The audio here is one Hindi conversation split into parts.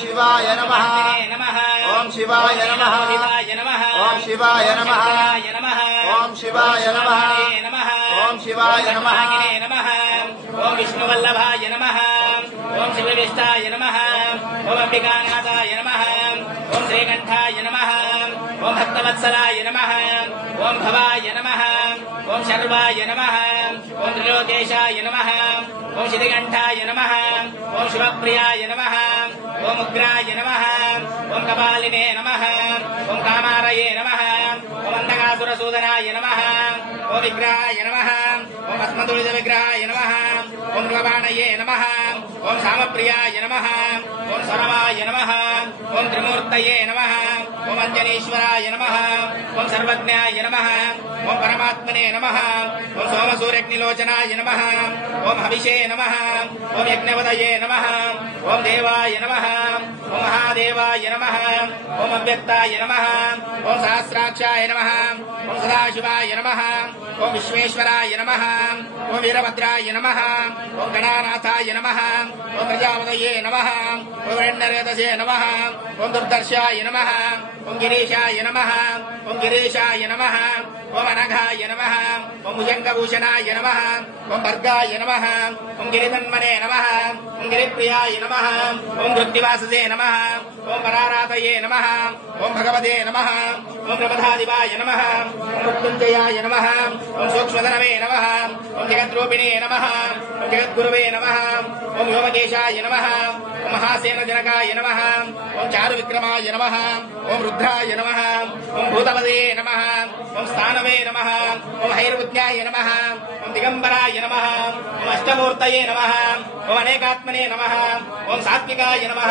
शिवाय नमः ओम शिवाय नमः ओम शिवाय नमः ओम शिवाय नमः ओम शिवाय नमः ओम विष्णुवल्लभाय नमः ओम शिवविष्टाय नमः ओम अंबिकानाथाय नमः ओम श्रीकंठाय नमः ओम भक्तवत्सलाय नमः ओम भवाय नमः ओम शर्वाय नमः ओम त्रिलोकेशाय नमः ओम श्रीकंठाय नमः ओम शिवप्रियाय नमः ओम उग्राय नमः ओम कपालिने नमः ओम कामारये नमः ओम अंधकासुरसूदनाय नमः ओम विग्रहाय नमः ओम अस्मदुलित विग्रहाय नमः ओम नृपाणये नमः ओम सामप्रियाय नमः ओम सरवाय नमः ओम त्रिमूर्तये नमः ओम अंजनेश्वराय नमः ओम सर्वज्ञाय नमः ओम परमात्मने नमः ओम सोमसूर्यग्निलोचनाय नमः ओम हविषे नमः ओम यज्ञवदये नमः ओम देवाय नमः ओम महादेवाय नमः ओम अव्यक्ताय नमः ओम सहस्राक्षाय नमः ओम सदाशिवाय नमः ओम विश्वेश्वराय नमः ओम वीरभद्राय नमः ओम गणानाथाय नमः ओम प्रजापतये नमः ओम हिरण्यरेतसे नमः ओम दुर्दर्शाय नमः ओम गिरीशाय नमः ओम गिरीशाय नमः ओम अनघाय नमः ओम भुजंगभूषणाय नमः ओम भर्गाय नमः ओम गिरिधन्मने नमः ओम गिरिप्रियाय नमः ओम धृतिवाससे नमः ओम परारातये नमः ओम भगवते नमः ओम प्रबधादिवाय नमः ओम मृत्युंजयाय नमः ओम सूक्ष्मधनवे नमः ओम जगद्रूपिणे नमः ओम जगद्गुरुवे नमः ओम व्योमकेशाय नमः ओम महासेनजनकाय नमः ओम चारुविक्रमाय नमः ओम रुद्राय नमः ओम भूतपदे नमः ओम स्थानवे नमः ओम हैर्बुद्ध्याय नमः ओम दिगंबराय नमः ओम अष्टमूर्तये नमः ओम अनेकात्मने नमः ओम सात्विकाय नमः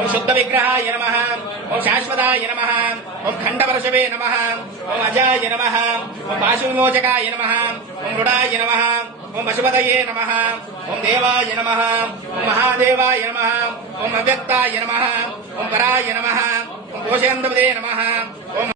ओम शुद्ध विग्रहाय नमः ओम शाश्वताय नमः ओम खंडवर्षवे नमः ओम अजाय नमः ओम पाशुविमोचकाय नमः ओम रुडाय नमः ओम पशुपतये नमः ओम देवाय नमः ओम महादेवाय नमः ओम अव्यक्ताय नमः ओम पराय नमः ओम कोशेन्द्रपदे नमः ओम